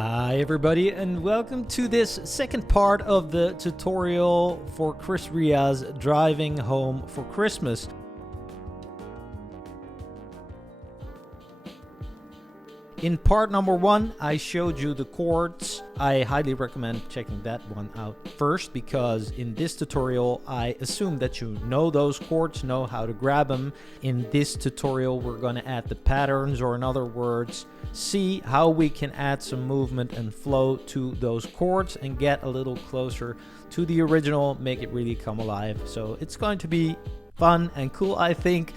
Hi everybody and welcome to this second part of the tutorial for Chris Ria's Driving Home for Christmas. In part number 1, I showed you the chords. I highly recommend checking that one out first because in this tutorial, I assume that you know those chords, know how to grab them. In this tutorial, we're going to add the patterns, or in other words, see how we can add some movement and flow to those chords and get a little closer to the original, make it really come alive. So it's going to be fun and cool, I think.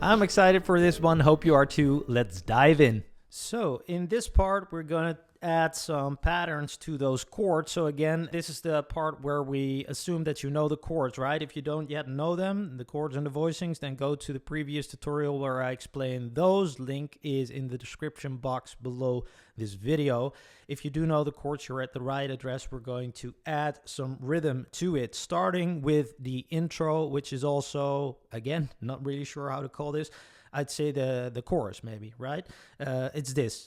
I'm excited for this one. Hope you are too. Let's dive in. So in this part, we're going to add some patterns to those chords. So again, this is the part where we assume that you know the chords, right? If you don't yet know them, the chords and the voicings, then go to the previous tutorial where I explain those. Link is in the description box below this video. If you do know the chords, you're at the right address. We're going to add some rhythm to it, starting with the intro, which is also, again, not really sure how to call this. I'd say the chorus maybe, right? It's this.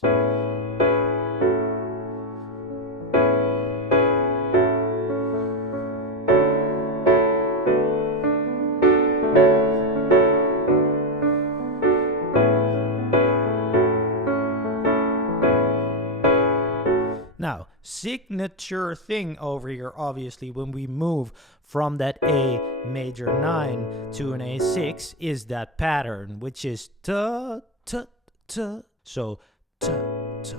Now, signature thing over here, obviously, when we move from that A major 9 to an A6 is that pattern, which is ta, ta, ta. So, ta, ta,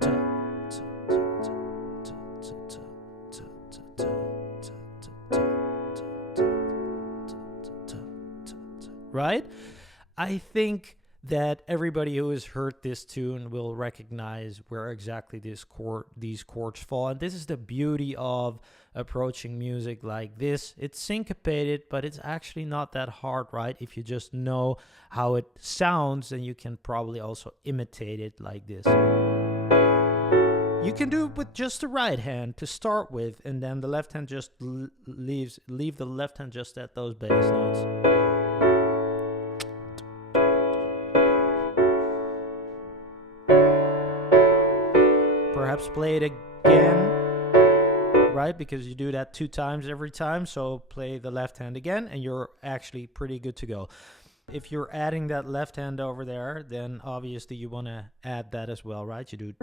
ta, ta, ta, ta, ta, right? I think that everybody who has heard this tune will recognize where exactly these chords fall. And this is the beauty of approaching music like this. It's syncopated, but it's actually not that hard, right? If you just know how it sounds, then you can probably also imitate it like this. You can do it with just the right hand to start with, and then the left hand just leave the left hand just at those bass notes. Perhaps play it again, right? Because you do that 2 times every time. So play the left hand again and you're actually pretty good to go. If you're adding that left hand over there, then obviously you want to add that as well, right? You do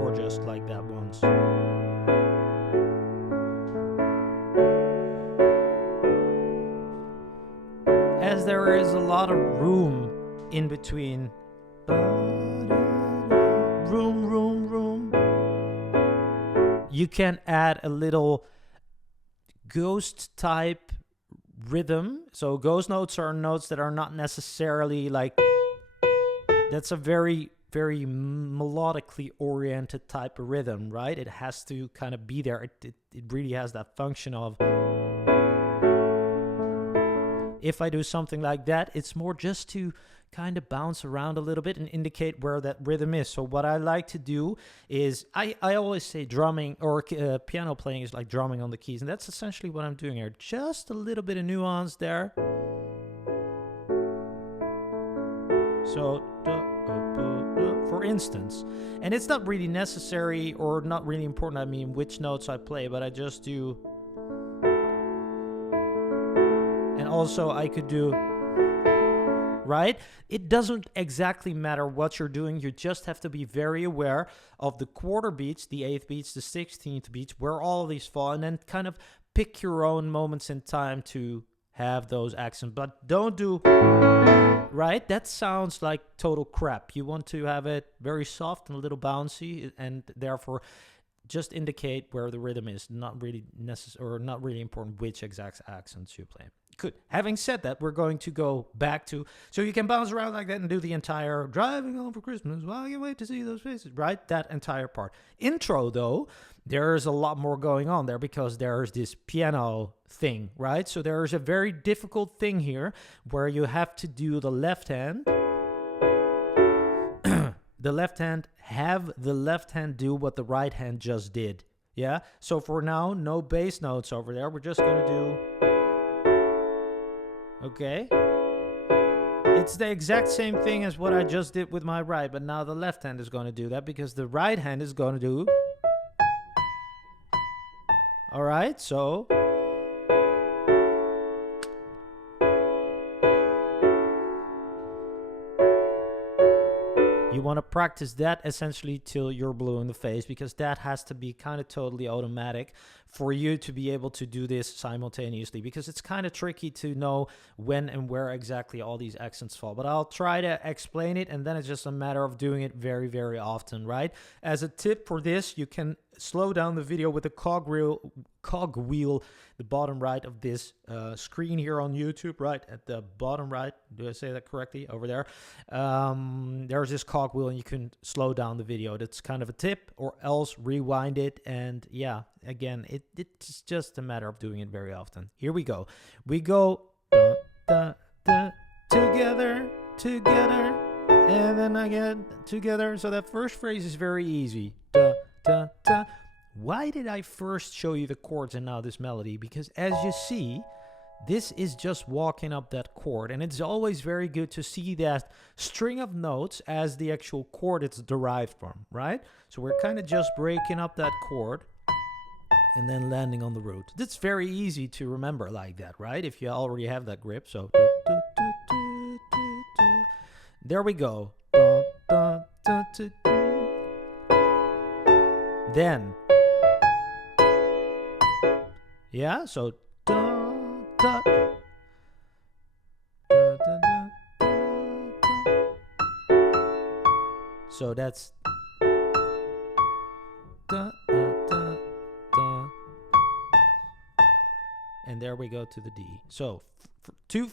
or just like that once. As there is a lot of room in between. Room. You can add a little ghost type rhythm. So ghost notes are notes that are not necessarily like, that's a very, very melodically oriented type of rhythm, right? It has to kind of be there. It really has that function of, if I do something like that, it's more just to kind of bounce around a little bit and indicate where that rhythm is. So what I like to do is, I always say drumming or piano playing is like drumming on the keys. And that's essentially what I'm doing here. Just a little bit of nuance there. So, for instance, and it's not really necessary or not really important, I mean, which notes I play, but I just do. And also I could do, right? It doesn't exactly matter what you're doing. You just have to be very aware of the quarter beats, the 8th beats, the 16th beats, where all of these fall, and then kind of pick your own moments in time to have those accents. But don't do, right? That sounds like total crap. You want to have it very soft and a little bouncy, and therefore just indicate where the rhythm is. Not really necessary, or not really important which exact accents you play. Good. Having said that, we're going to go back to, so you can bounce around like that and do the entire driving home for Christmas while you wait to see those faces, right? That entire part. Intro, though, there's a lot more going on there because there's this piano thing, right? So there's a very difficult thing here where you have to do the left hand. The left hand, have the left hand do what the right hand just did. Yeah? So for now, no bass notes over there. We're just going to do, okay? It's the exact same thing as what I just did with my right, but now the left hand is going to do that because the right hand is going to do. All right, so you want to practice that essentially till you're blue in the face, because that has to be kind of totally automatic for you to be able to do this simultaneously, because it's kind of tricky to know when and where exactly all these accents fall. But I'll try to explain it, and then it's just a matter of doing it very, very often, right? As a tip for this, you can slow down the video with the cogwheel, the bottom right of this screen here on YouTube, right at the bottom right. Do I say that correctly? Over there. There's this cogwheel, and you can slow down the video. That's kind of a tip, or else rewind it. And yeah, again, it's just a matter of doing it very often. Here we go. We go together, together, and then again together. So that first phrase is very easy. Why did I first show you the chords and now this melody? Because as you see, this is just walking up that chord, and it's always very good to see that string of notes as the actual chord it's derived from, right? So we're kind of just breaking up that chord and then landing on the root. That's very easy to remember like that, right? If you already have that grip. So there we go. Then, yeah, so so that's and there we go to the D. So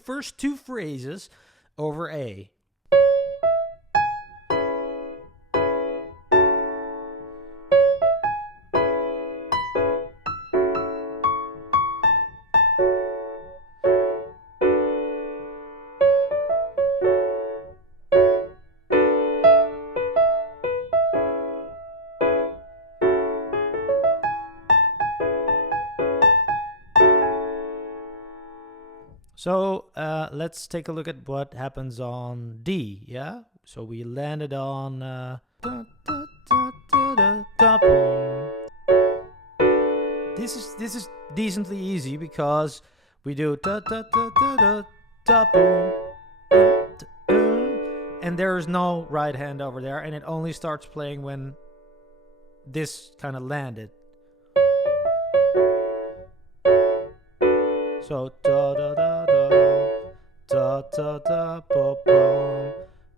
first two phrases over A. So let's take a look at what happens on D, yeah? So we landed on this is decently easy because we do and there's no right hand over there, and it only starts playing when this kind of landed. So da da da da da da da ba bum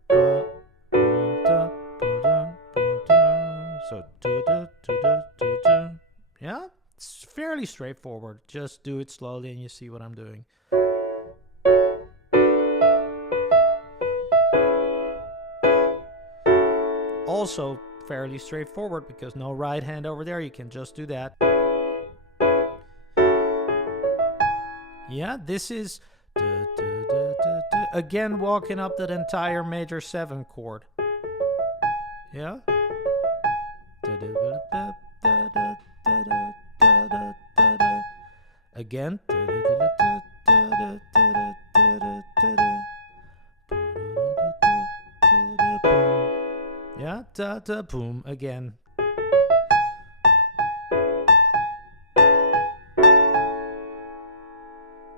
ba da da da. So da da da da da. Yeah, it's fairly straightforward. Just do it slowly, and you see what I'm doing. Also fairly straightforward because no right hand over there. You can just do that. Yeah, this is again walking up that entire major 7 chord. Yeah. Again. Yeah, da da boom again.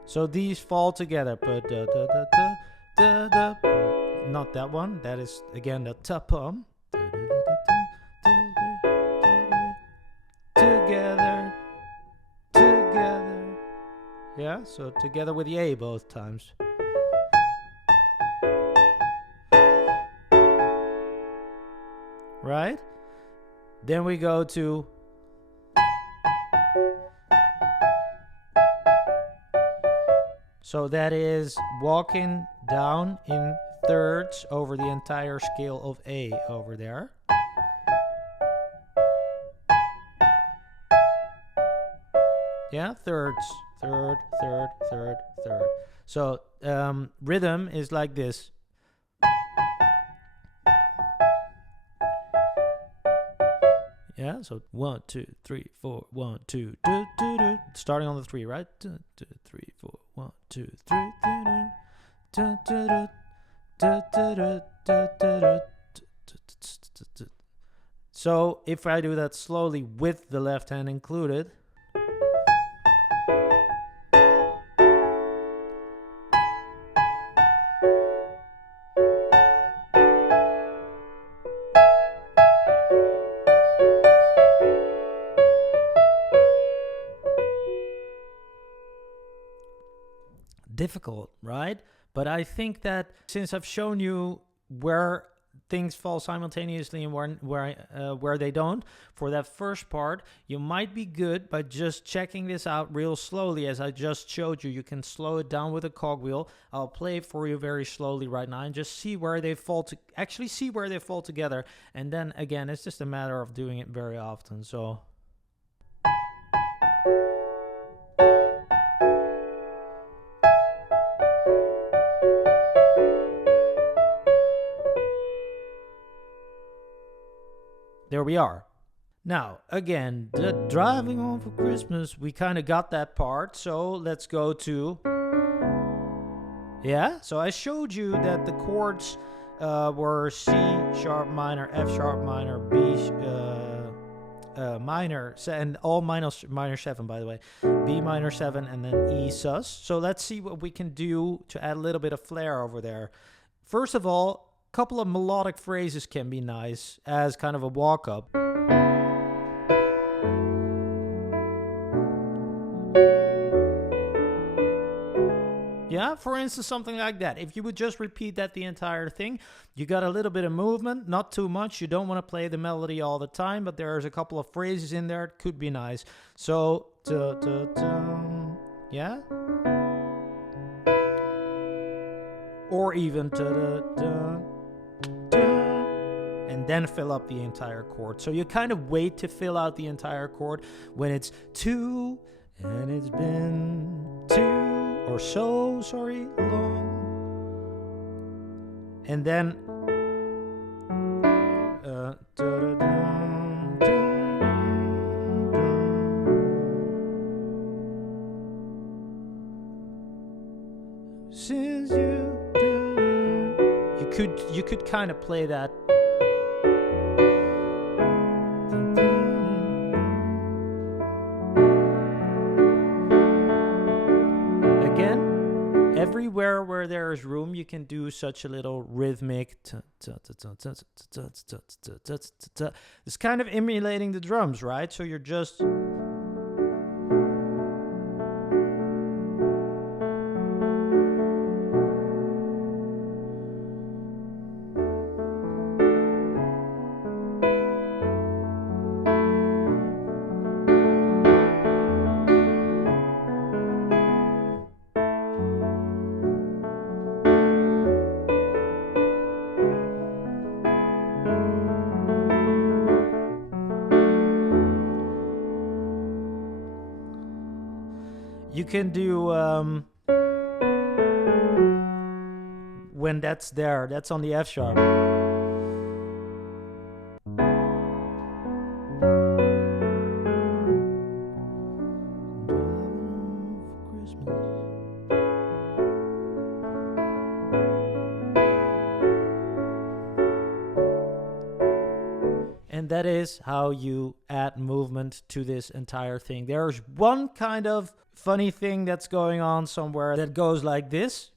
So these fall together, but not that one. That is again the ta-pum. Together, together. Yeah, so together with the A both times. Right? Then we go to so that is walking down in thirds over the entire scale of A over there. Yeah, thirds. Third, third, third, third. So rhythm is like this. Yeah, so 1, 2, 3, 4, 1, 2, do, do, do. Starting on the 3, right? 2, 2, 3, 4, 1, 2, 3, do, do, do, do, So if I do that slowly with the left hand included, difficult, right? But I think that since I've shown you where things fall simultaneously and where they don't, for that first part, you might be good by just checking this out real slowly. As I just showed you, you can slow it down with a cogwheel. I'll play it for you very slowly right now and just see where they fall to actually see where they fall together. And then again, it's just a matter of doing it very often. So there we are. Now, again, the driving home for Christmas, we kind of got that part. So let's go to, yeah. So I showed you that the chords were C sharp minor, F sharp minor, B minor, and all minor 7, by the way, B minor 7, and then E sus. So let's see what we can do to add a little bit of flair over there. First of all, a couple of melodic phrases can be nice as kind of a walk up. Yeah, for instance, something like that. If you would just repeat that the entire thing, you got a little bit of movement, not too much. You don't want to play the melody all the time, but there's a couple of phrases in there. It could be nice. So, yeah. Or even and then fill up the entire chord. So you kind of wait to fill out the entire chord when it's 2 and it's been 2 or so, sorry, long. And then since you could kind of play that. Everywhere where there is room, you can do such a little rhythmic. It's kind of emulating the drums, right? So you're just. You can do when that's there, that's on the F sharp. And that is how you add movement to this entire thing. There's one kind of funny thing that's going on somewhere that goes like this.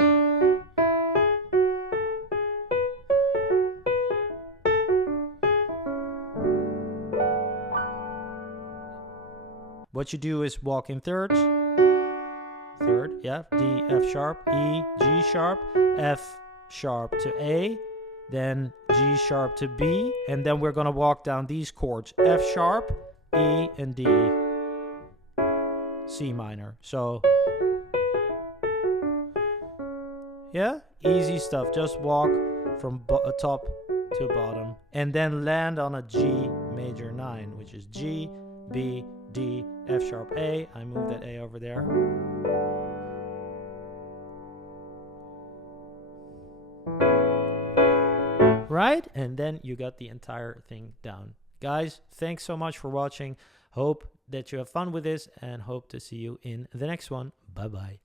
What you do is walk in thirds. Third, yeah, D, F sharp, E, G sharp, F sharp to A, then G sharp to B, and then we're gonna walk down these chords, F sharp, E, and D, C minor. So, yeah, easy stuff. Just walk from top to bottom, and then land on a G major 9, which is G, B, D, F sharp, A. I move that A over there. Right? And then you got the entire thing down. Guys, thanks so much for watching. Hope that you have fun with this and hope to see you in the next one. Bye-bye.